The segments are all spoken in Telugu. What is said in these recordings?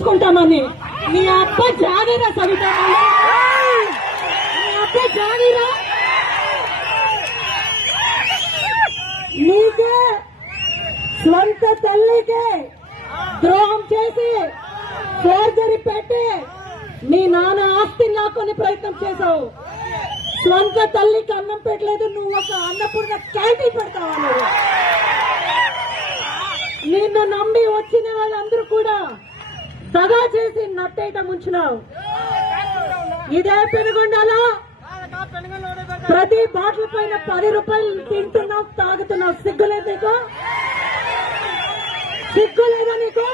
తీసుకుంటామని నీ అబ్బ జాగిరా సవిత, నీ అబ్బ జాగిరా. నీకే స్వంత తల్లికే ద్రోహం చేసి సర్జరీ పెట్టి మీ నాన్న ఆస్తిని లాక్కొని ప్రయత్నం చేశావు. స్వంత తల్లికి అన్నం పెట్టలేదు, నువ్వు ఒక అన్నపూర్ణ క్యాంటీన్ పెడతావా? నిన్ను నమ్మి వచ్చిన వాళ్ళందరూ కూడా దగా చేసి నట్టేట ముంచినావు. ఇదే పెనుగొండలో ప్రతి బాటిల్ పైన 10 రూపాయలు తింటున్నావు, తాగుతున్నావు. సిగ్గులేదు నీకు? సిగ్గులేదా నీకు?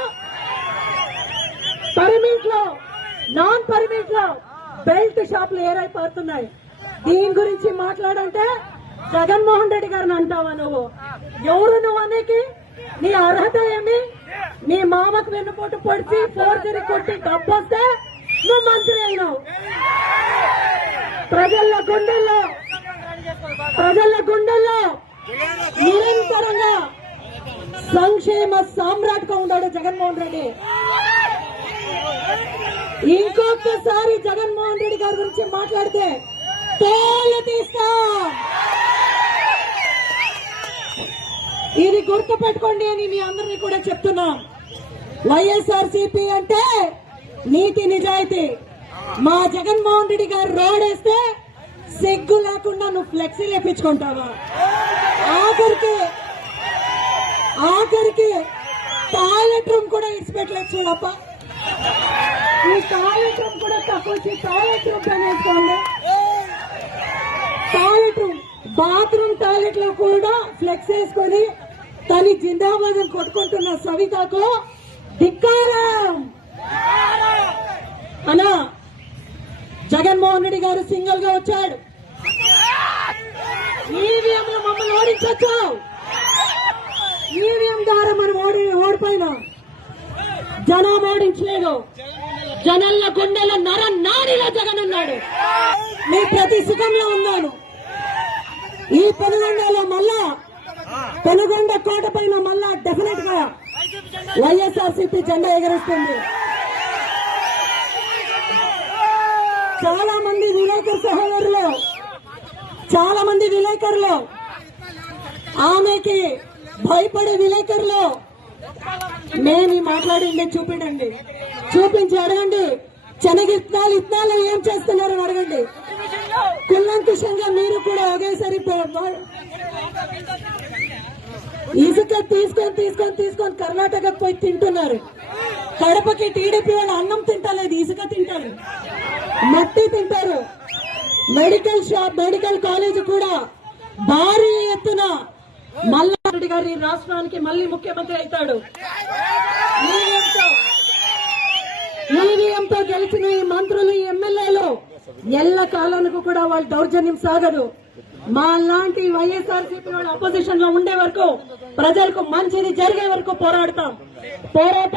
పర్మిట్ లో, నాన్ పర్మిట్ లో బెల్ట్ షాపులు ఏరైపోతున్నాయి. దీని గురించి మాట్లాడంటే జగన్మోహన్ రెడ్డి గారిని అంటావా నువ్వు? ఎవరు నువ్వు అనేకి? నీ అర్హత ఏమి? నీ మామకు వెన్నుపోటు పొడిచి ఫోర్జరీ కొట్టి డబ్బొస్తే నువ్వు మంత్రి అయినావు. ప్రజల గుండెల్లో నిరంతరంగా సంక్షేమ సామ్రాట్గా ఉన్నాడు జగన్మోహన్ రెడ్డి. ఇంకొకసారి జగన్మోహన్ రెడ్డి గారి గురించి మాట్లాడితే తోలు తీస్తాం. ఇది గుర్తు పెట్టుకోండి అని మీ అందరినీ కూడా చెప్తున్నాం. వైఎస్ఆర్సీపీ అంటే నీతి నిజాయితీ. మా జగన్మోహన్ రెడ్డి గారు రోడ్ వేస్తే సిగ్గు లేకుండా నువ్వు ఫ్లెక్సీలు వేయించుకుంటావా? ఆఖరికి టాయిలెట్ రూమ్ కూడా ఇడిచిపెట్టలేదు చూడప్ప. ఈ టాయిలెట్ రూమ్ కూడా తక్కువ టాయిలెట్ రూమ్ పైన వేసుకోండి. టాయిలెట్ రూమ్, బాత్రూమ్ టాయిలెట్ లో కూడా ఫ్లెక్స్ వేసుకొని తని జిందాబాద్ కొట్టుకుంటున్న సవితకు ధిక్కారం. అనా జగన్మోహన్ రెడ్డి గారు సింగిల్ గా వచ్చాడు. ఈవీఎంలో మమ్మల్ని ఓడించొచ్చు. ఈవీఎం ద్వారా మనం ఓడిపోయినాం. జనం ఓడించలేదు. జనాల గుండెల నర నాడిలో జగన్ ఉన్నాడు. మీ ప్రతి సుఖంలో ఉన్నాను. ఈ పెనుగొండలో మళ్ళా, పెనుగొండ కోట పైన మళ్ళా డెఫినెట్ గా వైఎస్ఆర్సీపీ జెండా ఎగరేస్తుంది. చాలా మంది విలేకరు సహోదరులు, చాలా మంది విలేకరులు, ఆమెకి భయపడే విలేకరులు, నేను మాట్లాడింది చూపించండి, చూపించి అడగండి. ఇత్నాలు ఏం చేస్తున్నారని అడగండి. కుల్లంకుషంగా మీరు కూడా ఒకేసారి ఇసుక తీసుకొని కర్ణాటకకు పోయి తింటున్నారు. కడపకి టీడీపీ వాళ్ళు అన్నం తింటలేదు, ఇసుక తింటారు, మట్టి తింటారు. మెడికల్ కాలేజ్ కూడా భారీ ఎత్తున మల్లారెడ్డి గారి రాష్ట్రానికి మళ్ళీ ముఖ్యమంత్రి అవుతాడు. ఈవీఎంతో గెలిచిన ఈ మంత్రులు, ఈ ఎమ్మెల్యేలు ఎల్ల కాలానికి కూడా వాళ్ళ దౌర్జన్యం సాగదు. మా లాంటి వైఎస్ఆర్సీపీ వాళ్ళు అపోజిషన్ లో ఉండే వరకు, ప్రజలకు మంచిది జరిగే వరకు పోరాడతాం.